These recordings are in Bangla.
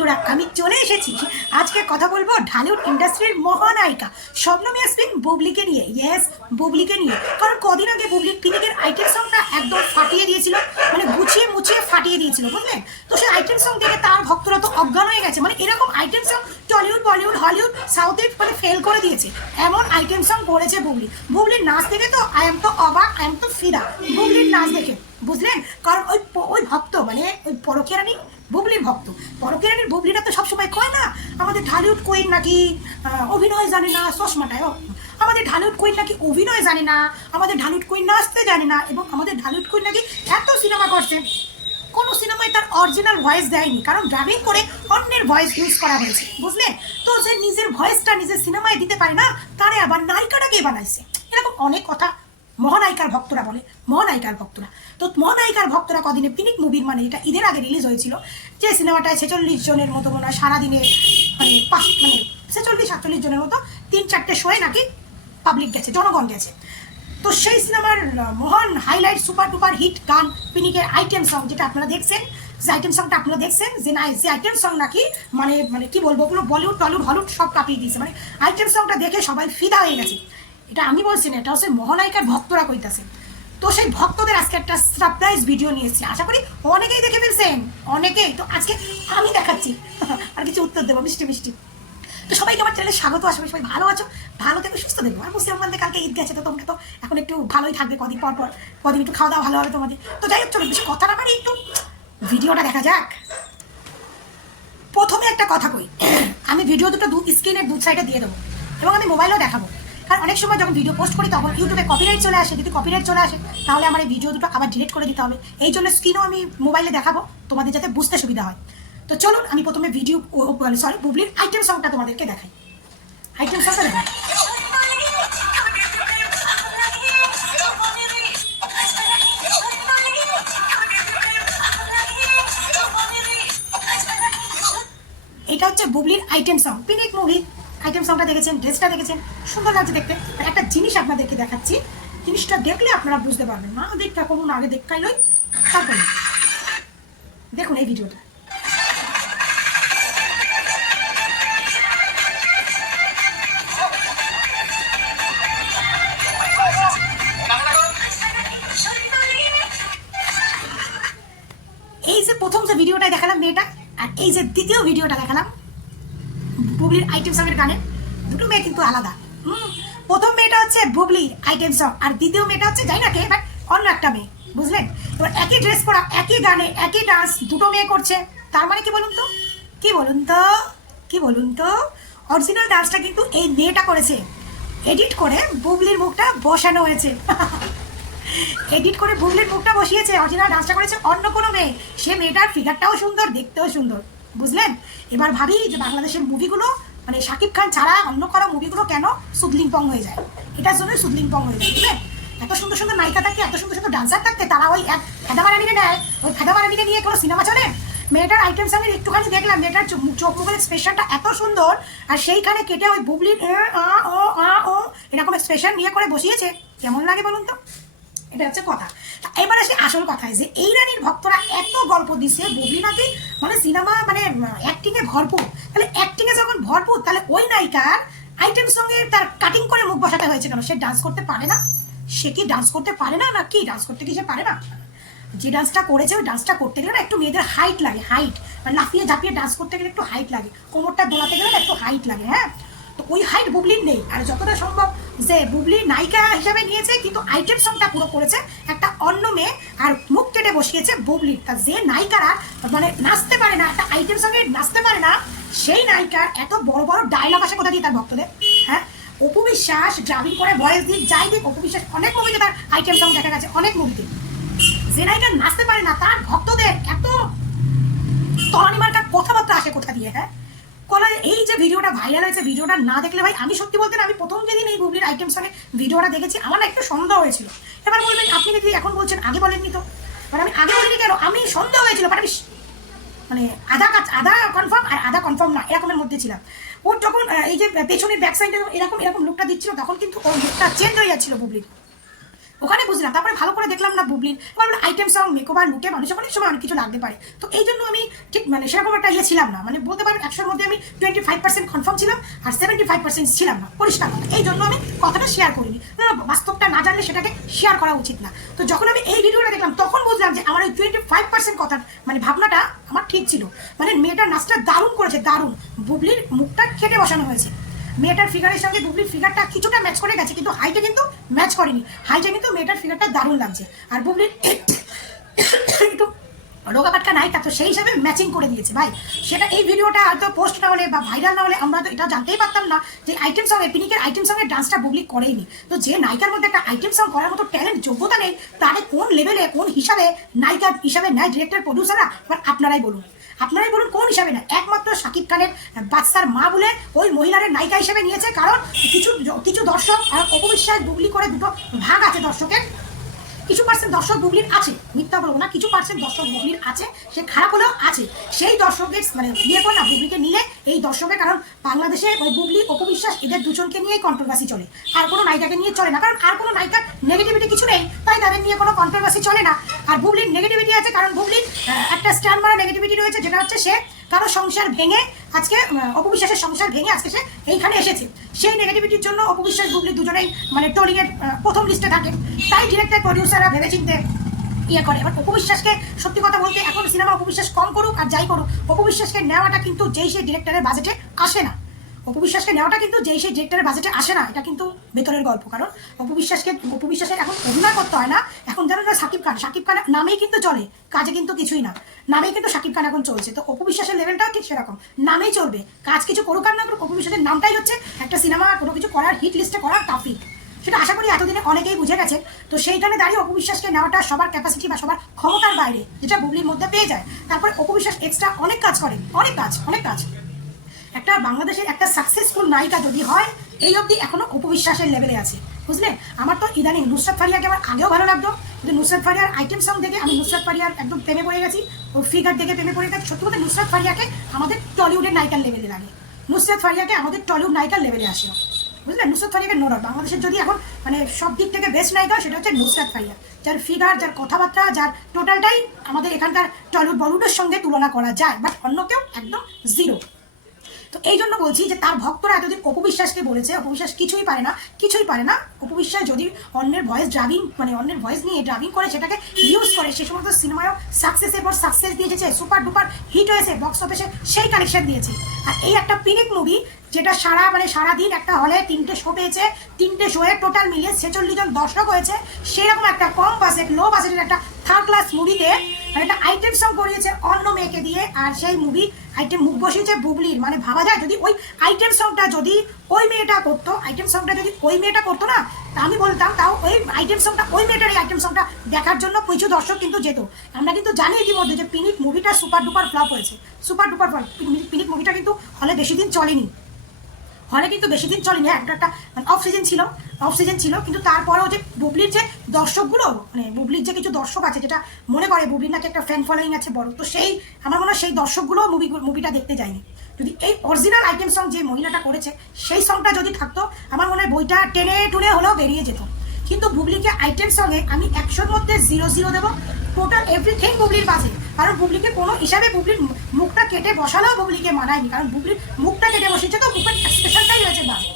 বন্ধুরা আমি চলে এসেছি আজকে কথা বলবো ঢালিউড ইন্ডাস্ট্রির মহানায়িকা শবনম ইয়াসমিন বুবলিকে নিয়ে। ইয়েস, বুবলিকে নিয়ে। কারণ কদিন আগে বুবলির পিনিকের আইটেম সংটা একদম ফাটিয়ে দিয়েছিল, মানে গুছিয়ে মুছিয়ে ফাটিয়ে দিয়েছিল, বুঝলেন? তো সেই আইটেম সং দেখে তার ভক্তরা তো অজ্ঞান হয়ে গেছে। মানে এরকম item song Tollywood, Bollywood, Hollywood, সাউথে মানে ফেল করে দিয়েছে, এমন আইটেম সং করেছে বুবলি। বুবলির নাচ দেখে তো আই এম তো অবাক, আই এম তো ফিদা বুবলির নাচ দেখে, বুঝলেন? কারণ ওই ভক্ত মানে ওই পরকীয়া রানী বুবলির ভক্ত। পরকীয়া রানীর বুবলিরা তো সবসময় কয় না আমাদের ঢালিউড কুইন নাকি অভিনয় জানে না, চশমাটায় আমাদের ঢালিউড কুইন নাকি অভিনয় জানে না, আমাদের ঢালিউড কুইন নাচতে জানে না, এবং আমাদের ঢালিউড কুইন নাকি এত সিনেমা করছে কোনো সিনেমায় তার অরিজিনাল ভয়েস দেয়নি, কারণ ডাবিং করে অন্যের ভয়েস ইউজ করা হয়েছে, বুঝলেন? তো যে নিজের ভয়েসটা নিজের সিনেমায় দিতে পারে না, তারে আবার নায়িকাটাকে বানাইছে। এরকম অনেক কথা মহানায়িকার ভক্তরা বলে, মহানায়িকার ভক্তরা। তো মহানায়িকার ভক্তরা কদিনে পিনিক মুভির, মানে এটা ঈদের আগে রিলিজ হয়েছিল, যে সিনেমাটায় 46 জনের মতো মনে হয় সারাদিনে মানে 46-48 জনের মতো 3-4টে শোয়ে নাকি পাবলিক গেছে, জনগণ গেছে। তো সেই সিনেমার মহান হাইলাইট সুপার টুপার হিট গান পিনিকের আইটেম সং, যেটা আপনারা দেখছেন, যে আইটেম সংটা আপনারা দেখছেন, যে না যে আইটেম সং নাকি মানে মানে কি বলবো, ওগুলো বলিউড টলিউড হলিউড সব কাঁপিয়ে দিয়েছে। মানে আইটেম সংটা দেখে সবাই ফিদা হয়ে গেছে। এটা আমি বলছি না, এটা হচ্ছে মহানায়িকার ভক্তরা কইতাছে। তো সেই ভক্তদের আজকে একটা সারপ্রাইজ ভিডিও নিয়েছি, আশা করি অনেকেই দেখে ফেলছেন, অনেকেই। তো আজকে আমি দেখাচ্ছি আর কিছু উত্তর দেবো মিষ্টি মিষ্টি। তো সবাইকে আমার চ্যানেলে স্বাগত। আশা করি সবাই ভালো আছো, ভালো থেকো, সুস্থ দেখবো। আর মুসলমানদের কালকে ঈদ গেছে, তো তোমরা তো এখন একটু ভালোই থাকবে, কদিন পর পর কদিন একটু খাওয়া দাওয়া ভালো হবে তোমাদের। তো যাই হোক, চলো বেশি কথা না পারি, একটু ভিডিওটা দেখা যাক। প্রথমে একটা কথা কই, আমি ভিডিও দুটো স্ক্রিনের দু সাইডে দিয়ে দেবো, এবং আমি মোবাইলেও দেখাবো। কারণ অনেক সময় যখন ভিডিও পোস্ট করি তখন ইউটিউবে কপিরাইট চলে আসে, যদি কপিরাইট চলে আসে তাহলে আমার এই ভিডিও দুটো আবার ডিলিট করে দিতে হবে। এই জন্য স্ক্রিনও আমি মোবাইলে দেখাবো, তোমাদের যাতে বুঝতে সুবিধা হয়। তো চলুন আমি প্রথমে ভিডিও বুবলির আইটেম সংটা তোমাদেরকে দেখাই। আইটেম সংটা দেখাই। এটা হচ্ছে বুবলির আইটেম সং, পিনিক মুভি আইটেম সংটা দেখেছেন, ড্রেসটা দেখেছেন, সুন্দর লাগছে দেখতে। একটা জিনিস আপনাদেরকে দেখাচ্ছি, জিনিসটা দেখলে আপনারা বুঝতে পারবেন। না দেখা কোনো আগে দেখাই লই, তারপরে দেখুন এই ভিডিওটা। এই যে প্রথম যে ভিডিওটা দেখালাম মেয়েটা, আর এই যে দ্বিতীয় ভিডিওটা দেখালাম বুবলির আইটেম সং এর গানে, দুটো মেয়ে কিন্তু আলাদা। প্রথম মেয়েটা হচ্ছে বুবলির আইটেম সং, আর দ্বিতীয় মেয়েটা হচ্ছে যাই না কে, বাট অন্য একটা মেয়ে, বুঝলেন? এবার একই ড্রেস পরা, একই গানে, একই ডান্স, দুটো মেয়ে করছে। তার মানে কি বলুন তো, কি বলুন তো, কি বলুন তো, অরিজিনাল ডান্সটা কিন্তু এই মেয়েটা করেছে, এডিট করে বুবলির মুখটা বসানো হয়েছে। এডিট করে বুবলির মুখটা বসিয়েছে, অরিজিনাল ডান্সটা করেছে অন্য কোনো মেয়ে। সে মেয়েটার ফিগারটাও সুন্দর, দেখতেও সুন্দর, বুঝলেন? এবার ভাবি যে বাংলাদেশের মুভিগুলো মানে শাকিব খান ছাড়া অন্য কারো মুভিগুলো কেন সুদলিংপং হয়ে যায়? এটার জন্য সুদলিংপং হয়ে যায়, বুঝলেন? এত সুন্দর সুন্দর নায়িকা থাকতে, এত সুন্দর সুন্দর ডান্সার থাকতে, তারা ওই এক ফেদামারানিকে নেয়। ওই ফেদামারানিকে নিয়ে কোনো সিনেমা চলে? মেয়েটার আইটেম সঙ্গের একটুখানি দেখলাম, মেয়েটার চোখ মুখের এক্সপ্রেশনটা এত সুন্দর, আর সেইখানে কেটে ওই বুবলির এরকম এক্সপ্রেশন নিয়ে করে বসিয়েছে, কেমন লাগে বলুন তো? এটা হচ্ছে কথা। এবার আসে আসল কথায়, যে এই রানীর ভক্তরা এত গল্প দিচ্ছে বুবলি নাকি মানে সিনেমা মানে অ্যাক্টিংয়ে ভরপুর। তাহলে অ্যাক্টিংয়ে যখন ভরপুর, তাহলে ওই নায়িকার আইটেম সঙ্গে তার কাটিং করে মুখ বসাতে হয়েছে কেন? সে ডান্স করতে পারে না? সে কি ডান্স করতে পারে না, না কি ডান্স করতে কি সে পারে না? যে ডান্সটা করেছে ওই ডান্সটা করতে গেলে না একটু মেয়েদের হাইট লাগে, হাইট মানে লাফিয়ে ঝাঁপিয়ে ডান্স করতে গেলে একটু হাইট লাগে, কোমরটা দোলাতে গেলে একটু হাইট লাগে। হ্যাঁ, তো ওই হাইট বুবলির নেই। আর যতটা সম্ভব যে বুবলির নায়িকা হিসাবে নিয়েছে, কিন্তু আইটেম সংটা পুরো করেছে একটা অন্য মেয়ে, আর মুখ কেটে বসিয়েছে বুবলির। তা যে নায়িকারা মানে নাচতে পারে না, একটা আইটেম সঙ্গে নাচতে পারে না, সেই নায়িকার এত বড় বড় ডায়লগ আসে কোথা দিয়ে তার ভক্তদের? হ্যাঁ, অপু বিশ্বাস ড্রাবিং করে ভয়েস দিক যাই দিক, অপু বিশ্বাস অনেক মুভিতে তার আইটেম সং দেখা গেছে, অনেক মুভিতে। যে নায়িকা নাচতে পারে না, তার ভক্তদের এত তলানি মার্কার কথাবার্তা আসে কোথা দিয়ে? হ্যাঁ, এই যে ভিডিওটা ভাইরাল হয়েছে, ভিডিওটা না দেখলে ভাই, আমি সত্যি বলতে না, আমি প্রথম যেদিন এই বুবলির আইটেম সঙ্গে ভিডিওটা দেখেছি, আমার না একটু সন্দেহ হয়েছিল। এবার বলবেন আপনি যদি এখন বলছেন, আগে বলেননি তো? মানে আমি আগে বলিনি কেন, আমি সন্দেহ হয়েছিল, মানে আধা কনফার্ম আর আধা কনফার্ম না, এরকমের মধ্যে ছিলাম। ওর যখন এই যে পেছনের ব্যাক সাইডে এরকম এরকম লুকটা দিচ্ছিল, তখন কিন্তু ওর লুকটা চেঞ্জ হয়ে যাচ্ছিল বুবলির। ওখানে বুঝলাম, তারপরে ভালো করে দেখলাম না বুবলির আমার আইটেম সং মেকওভার লুকে মানুষের অনেক সময় অনেক কিছু লাগতে পারে। তো এই জন্য আমি ঠিক মানে সেরকম একটা ছিলাম না, মানে বলতে পারেন 100-র মধ্যে আমি 25% কনফার্ম ছিলাম আর 75% ছিলাম না, পরিষ্কার কথা। এই জন্য আমি কথাটা শেয়ার করিনি, বাস্তবটা না জানলে সেটাকে শেয়ার করা উচিত না। তো যখন আমি এই ভিডিওটা দেখলাম তখন বুঝলাম যে আমার ওই 25% কথা মানে ভাবনাটা আমার ঠিক ছিল। মানে মেয়েটার নাচটা দারুণ করেছে, দারুণ। বুবলির মুখটা কেটে বসানো হয়েছে, মেয়েটার ফিগারের সঙ্গে বুবলির ফিগারটা কিছুটা ম্যাচ করে গেছে, কিন্তু হাইটে কিন্তু ম্যাচ করেনি। হাইটে কিন্তু মেয়েটার ফিগারটা দারুণ লাগছে, আর বুবলির একটু রোগা পাটকা নাই, তা তো সেই হিসাবে ম্যাচিং করে দিয়েছে ভাই। সেটা এই ভিডিওটা হয়তো পোস্ট না হলে বা ভাইরাল না হলে আমরা তো এটা জানতেই পারতাম না যে আইটেম সঙ্গে পিনিকের আইটেম সঙ্গে ডান্সটা বুবলি করেইনি। তো যে নায়িকার মধ্যে একটা আইটেম সং করার মতো ট্যালেন্ট যোগ্যতা নেই, তাহলে কোন লেভেলে কোন হিসাবে নায়িকা হিসাবে নেয় ডিরেক্টর প্রডিউসাররা? এবার আপনারাই বলুন, আপনারাই বলুন কোন হিসাবে না। একমাত্র শাকিব খানের বাচ্চার মা বলে ওই মহিলার নায়িকা হিসেবে নিয়েছে, কারণ কিছু কিছু দর্শক আর অপবিশ্বাস বুবলি করে দুটো ভাগ আছে দর্শকের। কিছু পার্সেন্ট দর্শক বুবলির আছে, মিথ্যা বলবো না, কিছু পার্সেন্ট দর্শক বুবলির আছে, সে খারাপ হলেও আছে। সেই দর্শকের মানে বিয়ে করে না বুবলিকে নিলে এই দর্শকের, কারণ বাংলাদেশে ওই বুবলি অপবিশ্বাস এদের দুজনকে নিয়েই কন্ট্রোভার্সি চলে, আর কোনো নায়িকাকে নিয়ে চলে না, কারণ আর কোনো নায়িকার নেগেটিভিটি কিছু নেই, তাই তাদের নিয়ে কোনো কন্ট্রোভার্সি চলে না। আর বুবলির নেগেটিভিটি আছে, কারণ বুবলির একটা স্ট্যান্ড মারা নেগেটিভিটি রয়েছে, যেটা হচ্ছে সে কারো সংসার ভেঙে আজকে অপবিশ্বাসের সংসার ভেঙে আজকে সে এইখানে এসেছে। সেই নেগেটিভিটির জন্য অপবিশ্বাস বুবলি দুজনেই মানে ট্রোলিংয়ের প্রথম লিস্টে থাকে, তাই ডিরেক্টর প্রডিউসাররা ভেবেচিন্তে ইয়ে করে। এবার অপবিশ্বাসকে সত্যি কথা বলতে এখন সিনেমা অপবিশ্বাস কম করুক আর যাই করুক, অপবিশ্বাসকে নেওয়াটা কিন্তু যেই সেই ডিরেক্টরের বাজেটে আসে না। অপবিশ্বাসকে নেওয়াটা কিন্তু যেই সেই ডিরেক্টরের বাজেটে আসে না, এটা কিন্তু ভেতরের গল্প। কারণ অপবিশ্বাসের এখন অভিনয় করতে হয় না, এখন জানেন না শাকিব খান নামেই কিন্তু চলে, কাজে কিন্তু কিছুই না, নামেই কিন্তু শাকিব খান এখন চলছে। তো অপবিশ্বাসের লেভেলটাও ঠিক সেরকম, নামেই চলবে, কাজ কিছু করুক আর না করুক, অপবিশ্বাসের নামটাই হচ্ছে একটা সিনেমা কোনো কিছু করার হিট লিস্টে করার টপিক। সেটা আশা করি এতদিনে অনেকেই বুঝে গেছে। তো সেইখানে দাঁড়িয়ে অপবিশ্বাসকে নেওয়াটা সবার ক্যাপাসিটি বা সবার ক্ষমতার বাইরে, যেটা বুবলির মধ্যে পেয়ে যায়। তারপরে অপবিশ্বাস এক্সট্রা অনেক কাজ করে, অনেক কাজ। একটা বাংলাদেশের একটা সাকসেসফুল নায়িকা যদি হয়, এই অবধি এখনো অপবিশ্বাসের লেভেলে আছে, বুঝলেন? আমার তো ইদানিং নুসরাত ফারিয়াকে আমার আগেও ভালো লাগতো, কিন্তু নুসরাত ফারিয়ার আইটেম সং দেখে আমি নুসরাত ফারিয়ার একদম প্রেমে পড়ে গেছি, ওর ফিগার দেখে প্রেমে পড়ে গেছি। সত্যি কথা নুসরাত ফারিয়াকে আমাদের টলিউডের নায়িকার লেভেলে লাগে, নুসরাত ফারিয়াকে আমাদের টলিউড নায়িকার লেভেলে আসে, বুঝলেন? নুসরাত ফারিয়াকে নোড়া বাংলাদেশের যদি এখন মানে সব দিক থেকে বেস্ট নায়িকা, সেটা হচ্ছে নুসরাত ফারিয়া, যার ফিগার, যার কথাবার্তা, যার টোটালটাই আমাদের এখানকার টলিউড বলিউডের সঙ্গে তুলনা করা যায়, বাট অন্য কেউ একদম জিরো। তো এই জন্য বলছি যে তার ভক্তরা এতদিন অপবিশ্বাসকে বলেছে অপবিশ্বাস কিছুই পারে না। অপবিশ্বাস যদি অন্যের ভয়েস ড্রাবিং মানে অন্যের ভয়েস নিয়ে ড্রাবিং করে, সেটাকে ইউজ করে, সে সমস্ত সিনেমায়ও সাকসেসের পর সাকসেস দিয়ে এসেছে, সুপার ডুপার হিট হয়েছে, বক্স অফিসে সেই কালেকশন দিয়েছে। আর এই একটা পিনিক মুভি, যেটা সারাদিন একটা হলে 3টে শো পেয়েছে, 3টে শোয়ে টোটাল মিলিয়ে 46 জন দর্শক হয়েছে, সেরকম একটা কম বাজেট লো বাজেটের একটা থার্ড ক্লাস মুভিতে একটা আইটেম সং করিয়েছে অন্য মেয়েকে দিয়ে, আর সেই মুভি আইটেম মুখ বসিয়েছে বুবলির। মানে ভাবা যায় যদি ওই আইটেম সংটা যদি ওই মেয়েটা করতো, না, তা আমি বলতাম তাও ওই আইটেম সংটা ওই মেয়েটার আইটেম সংটা দেখার জন্য কিছু দর্শক কিন্তু যেত। আমরা কিন্তু জানি ইতিমধ্যে যে পিনিক মুভিটা সুপার ডুপার ফ্লপ হয়েছে, পিনিক মুভিটা কিন্তু হলে বেশি দিন চলেনি, একটা অফ সিজন ছিল, কিন্তু তারপরেও যে বুবলির যে দর্শকগুলো, মানে বুবলির যে কিছু দর্শক আছে, যেটা মনে করে বুবলির নাকি একটা ফ্যান ফলোয়িং আছে বড়, তো সেই আমার মনে হয় সেই দর্শকগুলো মুভিটা দেখতে যায়নি। যদি এই অরিজিনাল আইটেম সং যে মহিলাটা করেছে সেই সংটা যদি থাকতো, আমার মনে হয় বইটা টেনে টুনে হলেও বেরিয়ে যেত। কিন্তু বুবলিকে আইটেম সঙ্গে আমি 100-র মধ্যে 0 দেবো, টোটাল এভরিথিং বুবলির বাজে। কারণ বুবলিকে কোনো হিসাবে বুবলির মুখটা কেটে বসালেও বুবলিকে মানায়নি, কারণ বুবলির মুখটা কেটে বসিয়েছে, তো মুখের এক্সপ্রেশনটাই হয়েছে বাজে।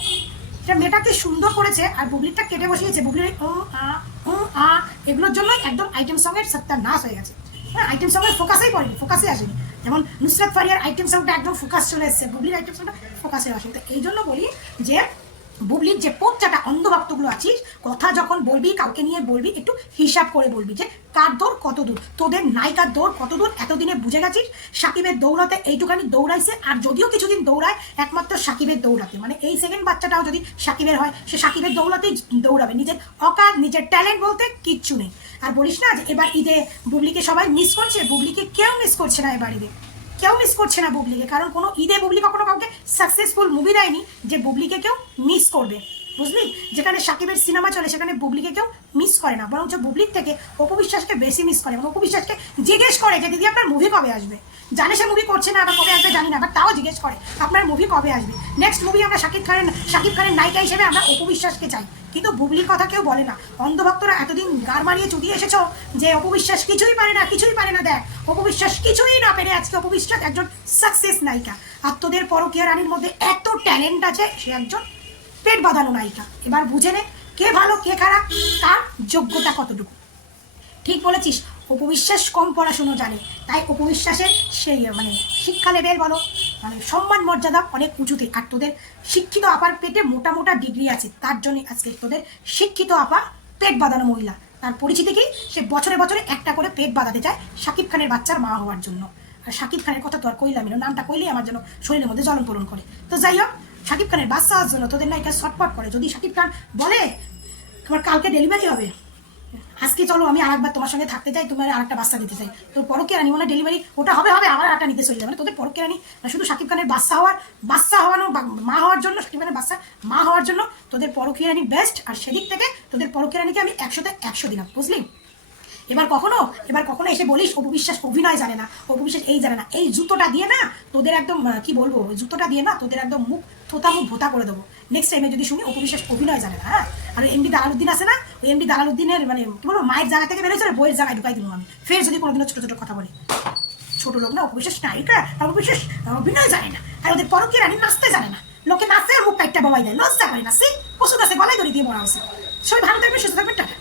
এটা মেয়েটাকে সুন্দর করেছে, আর বুবলিরটা কেটে বসিয়েছে, বুবলির এগুলোর জন্য একদম আইটেম সঙ্গের সত্যানাশ হয়ে গেছে। হ্যাঁ, আইটেম সঙ্গের ফোকাসে আসেনি। যেমন নুসরাত ফারিয়ার আইটেম সঙ্গটা একদম ফোকাস চলে এসেছে, বুবলির আইটেম সঙ্গটা ফোকাসে আসেনি। তো এই জন্য বলি যে বুবলির যে পোচ্চাটা অন্ধভক্তগুলো আছিস, কথা যখন বলবি, কাউকে নিয়ে বলবি, একটু হিসাব করে বলবি যে কার দৌড় কত দূর, তোদের নায়িকার দৌড় কত দূর এতদিনে বুঝে গেছিস। সাকিবের দৌড়াতে এইটুখানি দৌড়াইছে, আর যদিও কিছুদিন দৌড়ায় একমাত্র সাকিবের দৌড়াতে, মানে এই সেকেন্ড বাচ্চাটাও যদি সাকিবের হয়, সে সাকিবের দৌড়াতেই দৌড়াবে, নিজের অকাত নিজের ট্যালেন্ট বলতে কিচ্ছু নেই। আর বলিস না যে এবার ঈদে বুবলিকে সবাই মিস করছে, বুবলিকে কেউ মিস করছে না, এবার ঈদে কেউ মিস করছে না বুবলিকে, কারণ কোনো ঈদে বুবলি কখনো কাউকে সাকসেসফুল মুভি দেয়নি যে বুবলিকে কেউ মিস করবে, বুঝলি? যেখানে সাকিবের সিনেমা চলে সেখানে বুবলিকে কেউ মিস করে না, বরঞ্চ বুবলির থেকে অপবিশ্বাসকে বেশি মিস করে, এবং অপবিশ্বাসকে জিজ্ঞেস করে যে দিদি আপনার মুভি কবে আসবে, জানে সে মুভি করছে না, আবার কবে আসবে জানি না, বাট তাও জিজ্ঞেস করে আপনার মুভি কবে আসবে। নেক্সট মুভি আমরা শাকিব খানের নায়িকা হিসেবে আমরা অপু বিশ্বাসকে চাই, কিন্তু বুবলির কথা কেউ বলে না। অন্ধভক্তরা এতদিন গাড় মারিয়ে চুটিয়ে এসেছো যে অপু বিশ্বাস কিছুই পারে না। দেখ, অপু বিশ্বাস কিছুই না পেরে আজকে অপু বিশ্বাস একজন সাকসেস নায়িকা। আর তোদের পরকীয়া রানীর মধ্যে এত ট্যালেন্ট আছে, সে একজন পেট বাঁধানো নায়িকা। এবার বুঝে নে কে ভালো কে খারাপ, তার যোগ্যতা কতটুকু। ঠিক বলেছিস, অপু বিশ্বাস কম পড়াশুনো জানে, তাই অপু বিশ্বাসের সেই মানে শিক্ষা লেভেল বলো, মানে সম্মান মর্যাদা অনেক উঁচুতে। আর তোদের শিক্ষিত আপার পেটে মোটা মোটা ডিগ্রি আছে, তার জন্য আজকে তোদের শিক্ষিত আপা পেট বাঁধানো মহিলা। তার পরিচিতি কি, সে বছরে বছরে একটা করে পেট বাঁধাতে চায় শাকিব খানের বাচ্চার মা হওয়ার জন্য। আর শাকিব খানের কথা তো আর কইলাম না, নামটা কইলেই আমার জন্য শরীরের মধ্যে জ্বলন পূরণ করে। তো যাই হোক, শাকিব খানের বাচ্চা হওয়ার জন্য তোদের না এটা শর্টপট করে। যদি শাকিব খান বলে আমার কালকে ডেলিভারি হবে, আজকে চলো আমি আরেকবার তোমার সঙ্গে থাকতে চাই, তোমার আরেকটা বাচ্চা দিতে চাই, তোর পরকীয়া রানী মনে ডেলিভারি ওটা হবে আবার আরেকটা নিতে চলে যাবে। মানে তোদের পরকীয়া রানী শুধু শাকিব খানের বাচ্চা হওয়ানো মা হওয়ার জন্য, শাকিব খানের বাচ্চা মা হওয়ার জন্য তোদের পরকীয়া রানী বেস্ট। আর সেদিক থেকে তোদের পরকীয়া রানীকে আমি 100-তে 100 দিলাম, বুঝলি? এবার কখনো এসে বলিস অপু বিশ্বাস অভিনয় জানে না, অপু বিশ্বাস এই জানে না, এই জুতোটা দিয়ে না তোদের একদম কি বলবো, জুতোটা দিয়ে না তোদের একদম মুখ ভোতা করে দেবো। নেক্সট টাইমে যদি শুনি অপু বিশ্বাস অভিনয় জানে না। হ্যাঁ, আর এমডি দালালউদ্দিন আছে না, ওই এমডি দালালউদ্দিনের মানে কি বলবো, মায়ের জায়গা থেকে বেরোচ্ছে, বইয়ের জায়গায় ঢুকাই দিব আমি। ফের যদি কোনোদিনও ছোট ছোট কথা বলি, ছোট লোক না অপু বিশ্বাস নায়িকা, অপু বিশ্বাস অভিনয় জানে না, আর ওদের পরকীয়া রানী নাচতে জানে না। লোকে নাচে মুখ কাটটা বাবাই দেয়, লজ্জা করে না, সে ওষুধ আছে গলায় দড়ি দিয়ে মরা উচিত। সবাই ভালো থাকবে, সুস্থ থাকবে, টাটা।